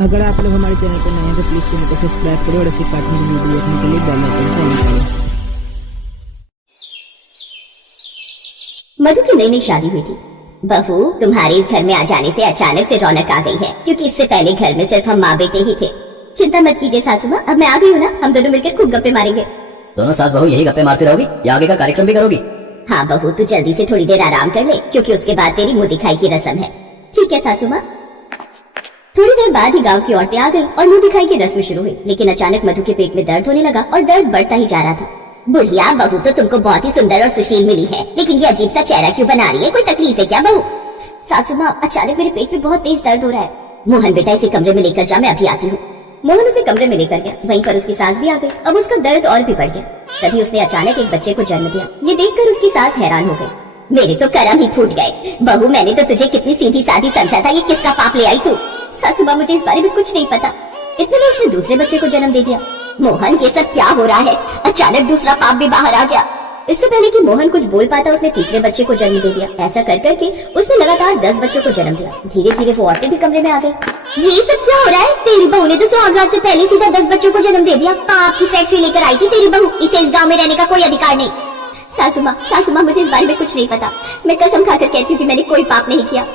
अगर आप लोग हमारे चैनल पर नए हैं तो प्लीज चैनल को सब्सक्राइब करें और ऐसे कार्टून की वीडियो देखने के लिए बेल आइकन को ऑन करें। मधु की नई नई शादी हुई थी। बहू, तुम्हारे इस घर में आ जाने से अचानक से रौनक आ गई है, क्योंकि इससे पहले घर में सिर्फ हम माँ बेटे ही थे। चिंता मत कीजिए सासू माँ, अब मैं आ गई हूँ ना, हम दोनों मिलकर खूब गप्पे मारेंगे। दोनों सास बहू यही गप्पे मारती रहोगी या आगे का कार्यक्रम भी करोगी? हाँ बहू, तू जल्दी से थोड़ी देर आराम कर ले, क्योंकि उसके बाद तेरी मुंह दिखाई की रस्म है। ठीक है सासू माँ। थोड़ी देर बाद ही गांव की औरतें आ गईं और मुंह दिखाई की रस्म शुरू हुई, लेकिन अचानक मधु के पेट में दर्द होने लगा और दर्द बढ़ता ही जा रहा था। बुढ़िया, बहू तो तुमको बहुत ही सुंदर और सुशील मिली है, लेकिन ये अजीब सा चेहरा क्यों बना रही है? कोई तकलीफ है क्या बहू? सासू माँ, अचानक मेरे पेट में बहुत तेज दर्द हो रहा है। मोहन बेटा, इसे कमरे में लेकर जा, मैं अभी आती हूँ। मोहन उसे कमरे में लेकर गया। वहीं पर उसकी सास भी आ गई। अब उसका दर्द और भी बढ़ गया। तभी उसने अचानक एक बच्चे को जन्म दिया। ये देखकर उसकी सास हैरान हो गई। मेरे तो करम ही फूट गए। बहू, मैंने तो तुझे कितनी सीधी साधी समझा था, ये किसका पाप ले आई तू? सासू माँ, मुझे इस बारे में कुछ नहीं पता। इतने में उसने दूसरे बच्चे को जन्म दे दिया। मोहन, ये सब क्या हो रहा है? अचानक दूसरा पाप भी बाहर आ गया। इससे पहले कि मोहन कुछ बोल पाता, उसने तीसरे बच्चे को जन्म दे दिया। ऐसा कर करके उसने लगातार 10 बच्चों को जन्म दिया। धीरे धीरे वो औरतें भी कमरे में आ गई। ये सब क्या हो रहा है? तेरी बहू ने तो सुहागरात से पहले सीधा 10 बच्चों को जन्म दे दिया। पाप की फैक्ट्री लेकर आई थी तेरी बहू। इसे इस गाँव में रहने का कोई अधिकार नहीं। सासू माँ, मुझे इस बारे में कुछ नहीं पता। मैं कसम खाकर कहती हूँ कि मैंने कोई पाप नहीं किया।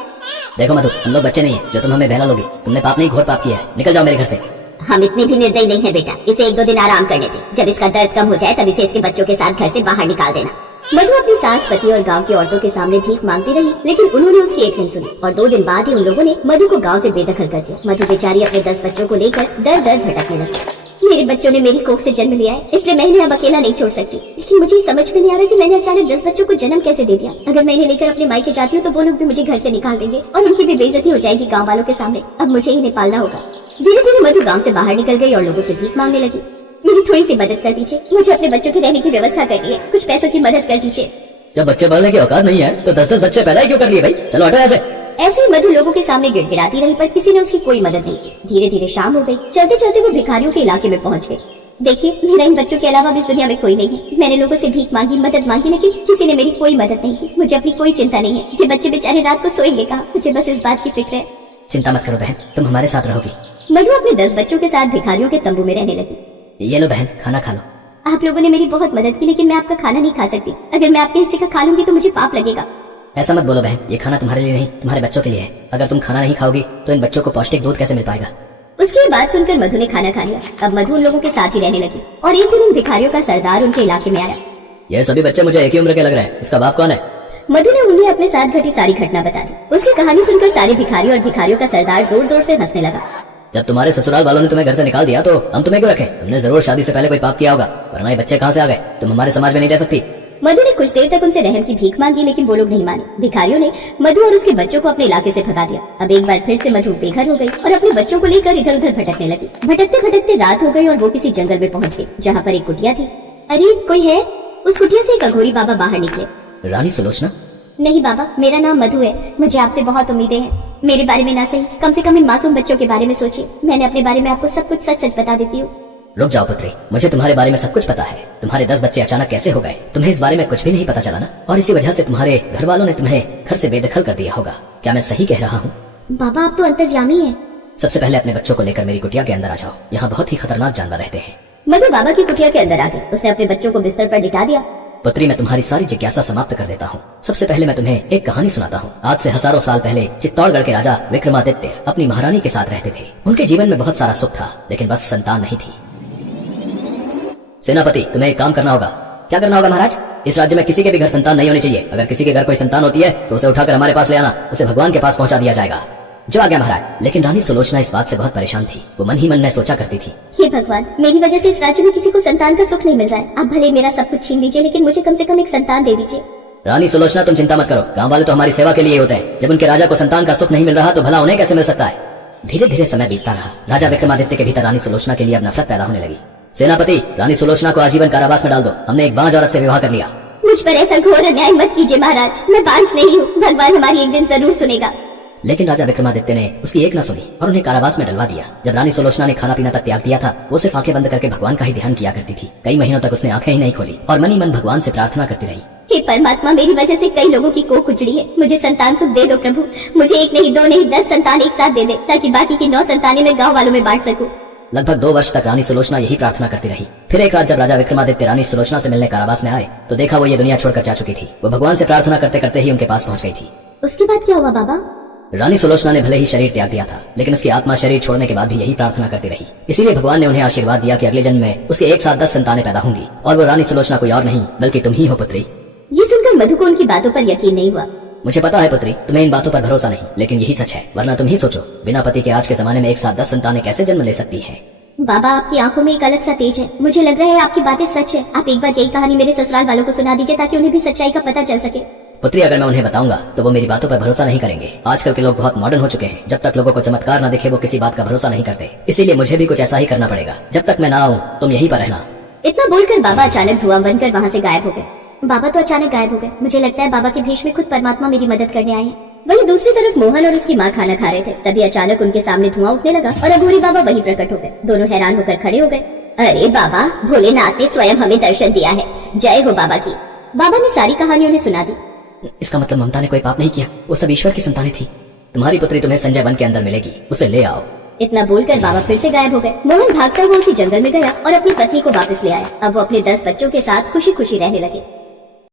देखो मधु, हम लोग बच्चे नहीं है जो तुम हमें बहला लोगी। तुमने पाप नहीं, घोर पाप किया है। निकल जाओ मेरे घर से। हम इतने भी निर्दयी नहीं है बेटा। इसे 1-2 दिन आराम करने दे। जब इसका दर्द कम हो जाए तब इसे इसके बच्चों के साथ घर से बाहर निकाल देना। मधु अपनी सास, पति और गांव की औरतों के सामने भीख मांगती रही, लेकिन उन्होंने उसकी एक नहीं सुनी और 2 दिन बाद ही उन लोगों ने मधु को गांव से बेदखल कर दिया। मधु बेचारी अपने 10 बच्चों को लेकर दर दर भटकने लगी। मेरे बच्चों ने मेरी कोख से जन्म लिया है, इसलिए मैं इन्हें अब अकेला नहीं छोड़ सकती। लेकिन मुझे समझ में नहीं आ रहा कि मैंने अचानक 10 बच्चों को जन्म कैसे दे दिया। अगर मैं इन्हें लेकर अपने मायके जाती हूँ तो वो लोग भी मुझे घर से निकाल देंगे और उनकी भी बेइज्जती हो जाएगी गाँव वालों के सामने। अब मुझे इन्हें पालना होगा। धीरे धीरे मधु गाँव से बाहर निकल गई और लोगों से भीख मांगने लगी। मेरी थोड़ी सी मदद कर दीजिए, मुझे अपने बच्चों के रहने की व्यवस्था करनी है। कुछ पैसों की मदद कर दीजिए। जब बच्चे पालने की औकात नहीं है तो 10-10 बच्चे पैदा ही क्यों कर लिए भाई? चलो हटो ऐसे। ऐसे ही मधु लोगों के सामने गिड़गिड़ाती रही, पर किसी ने उसकी कोई मदद नहीं की। धीरे धीरे शाम हो गई। चलते चलते वो भिखारियों के इलाके में पहुंच गई। देखिए, मेरा इन बच्चों के अलावा इस दुनिया में कोई नहीं है। मैंने लोगों से भीख मांगी, मदद मांगी, लेकिन किसी ने मेरी कोई मदद नहीं की। मुझे अपनी कोई चिंता नहीं है। ये बच्चे बेचारे रात को सोएंगे कहाँ? मुझे बस इस बात की फिक्र है। चिंता मत करो बहन, तुम हमारे साथ रहोगी। मधु अपने 10 बच्चों के साथ भिखारियों के तंबू में रहने लगी। ये लो बहन, खाना खा लो। आप लोगों ने मेरी बहुत मदद की, लेकिन मैं आपका खाना नहीं खा सकती। अगर मैं आपके हिस्से का खा लूंगी तो मुझे पाप लगेगा। ऐसा मत बोलो बहन, ये खाना तुम्हारे लिए नहीं, तुम्हारे बच्चों के लिए है। अगर तुम खाना नहीं खाओगी तो इन बच्चों को पौष्टिक दूध कैसे मिल पाएगा? उसकी बात सुनकर मधु ने खाना खा लिया। अब मधु उन लोगों के साथ ही रहने लगी और एक दिन उन भिखारियों का सरदार उनके इलाके में आया। ये सभी बच्चे मुझे एक ही उम्र के लग रहे हैं, इसका बाप कौन है? मधु ने उन्हें अपने साथ घटी सारी घटना बता दी। उसकी कहानी सुनकर सारे भिखारी और भिखारियों का सरदार जोर जोर से हंसने लगा। जब तुम्हारे ससुराल वालों ने तुम्हें घर से निकाल दिया तो हम तुम्हें क्यों रखे? तुमने जरूर शादी से पहले कोई पाप किया होगा, वरना ये बच्चे कहाँ से आ गए? तुम हमारे समाज में नहीं रह सकती। मधु ने कुछ देर तक उनसे रहम की भीख मांगी, लेकिन वो लोग नहीं माने। भिखारियों ने मधु और उसके बच्चों को अपने इलाके से भगा दिया। अब एक बार फिर से मधु बेघर हो गई और अपने बच्चों को लेकर इधर उधर भटकने लगी। भटकते भटकते रात हो गई और वो किसी जंगल में पहुंच गई, जहाँ पर एक कुटिया थी। अरे कोई है? उस कुटिया से एक अघोरी बाबा बाहर निकले। रानी सुलोचना? नहीं बाबा, मेरा नाम मधु है। मुझे आपसे बहुत उम्मीदें हैं। मेरे बारे में ना सही, कम से कम इन मासूम बच्चों के बारे में सोचिए। मैंने अपने बारे में आपको सब कुछ सच सच बता देती हूँ। रुक जाओ पुत्री, मुझे तुम्हारे बारे में सब कुछ पता है। तुम्हारे 10 बच्चे अचानक कैसे हो गए, तुम्हें इस बारे में कुछ भी नहीं पता चला ना? और इसी वजह से तुम्हारे घर वालों ने तुम्हें घर से बेदखल कर दिया होगा। क्या मैं सही कह रहा हूँ? बाबा, आप तो अंतर्यामी हैं। सबसे पहले अपने बच्चों को लेकर मेरी कुटिया के अंदर आ जाओ। यहाँ बहुत ही खतरनाक जानवर रहते हैं। मधु बाबा की कुटिया के अंदर आ गई। उसने अपने बच्चों को बिस्तर पर लिटा दिया। पुत्री, मैं तुम्हारी सारी जिज्ञासा समाप्त कर देता हूँ। सबसे पहले मैं तुम्हें एक कहानी सुनाता हूँ। आज से हजारों साल पहले चित्तौड़गढ़ के राजा विक्रमादित्य अपनी महारानी के साथ रहते थे। उनके जीवन में बहुत सारा सुख था, लेकिन बस संतान नहीं थी। सेनापति, तुम्हें एक काम करना होगा। क्या करना होगा महाराज? इस राज्य में किसी के भी घर संतान नहीं होनी चाहिए। अगर किसी के घर कोई संतान होती है तो उसे उठाकर हमारे पास ले आना, उसे भगवान के पास पहुंचा दिया जाएगा। जो आ गया महाराज। लेकिन रानी सुलोचना इस बात से बहुत परेशान थी। वो मन ही मन में सोचा करती थी, हे भगवान, मेरी वजह से इस राज्य में किसी को संतान का सुख नहीं मिल रहा है। आप भले मेरा सब कुछ छीन लीजिए, लेकिन मुझे कम से कम एक संतान दे दीजिए। रानी सुलोचना, तुम चिंता मत करो। गाँव वाले तो हमारी सेवा के लिए होते हैं। जब उनके राजा को संतान का सुख नहीं मिल रहा तो भला उन्हें कैसे मिल सकता है? धीरे धीरे समय बीतता रहा। राजा विक्रमादित्य के भीतर रानी सुलोचना के लिए अब नफरत पैदा होने लगी। सेनापति, रानी सुलोचना को आजीवन कारावास में डाल दो। हमने एक बांझ औरत से विवाह कर लिया। मुझ पर ऐसा घोर अन्याय मत कीजिए महाराज। मैं बांझ नहीं हूँ। भगवान हमारी एक दिन जरूर सुनेगा। लेकिन राजा विक्रमादित्य ने उसकी एक न सुनी और उन्हें कारावास में डलवा दिया। जब रानी सुलोचना ने खाना पीना तक त्याग दिया था, वो सिर्फ आंखें बंद करके भगवान का ही ध्यान किया करती थी। कई महीनों तक उसने आंखें ही नहीं खोली और मनी मन भगवान से प्रार्थना करती रही। हे परमात्मा, मेरी वजह से कई लोगों की कोख उजड़ी है। मुझे संतान सुख दे दो प्रभु। मुझे एक नहीं, दो नहीं, 10 संतान एक साथ दे दे, ताकि बाकी की 9 संतानें मैं गांव वालों में बांट सकूं। लगभग 2 वर्ष तक रानी सुलोचना यही प्रार्थना करती रही। फिर एक रात जब राजा विक्रमादित्य रानी सुलोचना से मिलने कारावास में आए तो देखा वो ये दुनिया छोड़कर जा चुकी थी। वो भगवान से प्रार्थना करते करते ही उनके पास पहुंच गई थी। उसके बाद क्या हुआ बाबा? रानी सुलोचना ने भले ही शरीर त्याग दिया था, लेकिन उसकी आत्मा शरीर छोड़ने के बाद भी यही प्रार्थना करती रही। इसीलिए भगवान ने उन्हें आशीर्वाद दिया कि अगले जन्म में उसके एक साथ 10 संतानें पैदा होंगी और वो रानी सुलोचना कोई और नहीं बल्कि तुम ही हो पुत्री। ये सुनकर मधु को उनकी बातों पर यकीन नहीं हुआ। मुझे पता है पुत्री, तुम्हें इन बातों पर भरोसा नहीं, लेकिन यही सच है। वरना तुम ही सोचो, बिना पति के आज के जमाने में एक साथ 10 संतानें कैसे जन्म ले सकती है। बाबा, आपकी आंखों में एक अलग सा तेज है। मुझे लग रहा है आपकी बातें सच है। आप एक बार यही कहानी मेरे ससुराल वालों को सुना दीजिए ताकि उन्हें भी सच्चाई का पता चल सके। पुत्री, अगर मैं उन्हें बताऊंगा तो वो मेरी बातों पर भरोसा नहीं करेंगे। आजकल के लोग बहुत मॉडर्न हो चुके हैं। जब तक लोगों को चमत्कार न दिखे वो किसी बात का भरोसा नहीं करते। इसीलिए मुझे भी कुछ ऐसा ही करना पड़ेगा। जब तक मैं ना आऊं तुम यहीं पर रहना। इतना बोलकर बाबा अचानक धुआं बनकर वहाँ से गायब हो गए। बाबा तो अचानक गायब हो गए। मुझे लगता है बाबा के भेष में खुद परमात्मा मेरी मदद करने आए हैं। वहीं दूसरी तरफ मोहन और उसकी माँ खाना खा रहे थे। तभी अचानक उनके सामने धुआं उठने लगा और अघोरी बाबा वहीं प्रकट हो गए। दोनों हैरान होकर खड़े हो गए। अरे बाबा, भोलेनाथ ने स्वयं हमें दर्शन दिया है। जय हो बाबा की। बाबा ने सारी कहानी उन्हें सुना दी। इसका मतलब ममता ने कोई पाप नहीं किया, वो सब ईश्वर की संतानें थी। तुम्हारी पुत्री तुम्हें संजय वन के अंदर मिलेगी, उसे ले आओ। इतना बोलकर बाबा फिर से गायब हो गए। मोहन भागता हुआ उसी जंगल में गया और अपनी पत्नी को वापस ले आया। अब वो अपने 10 बच्चों के साथ खुशी खुशी रहने लगे।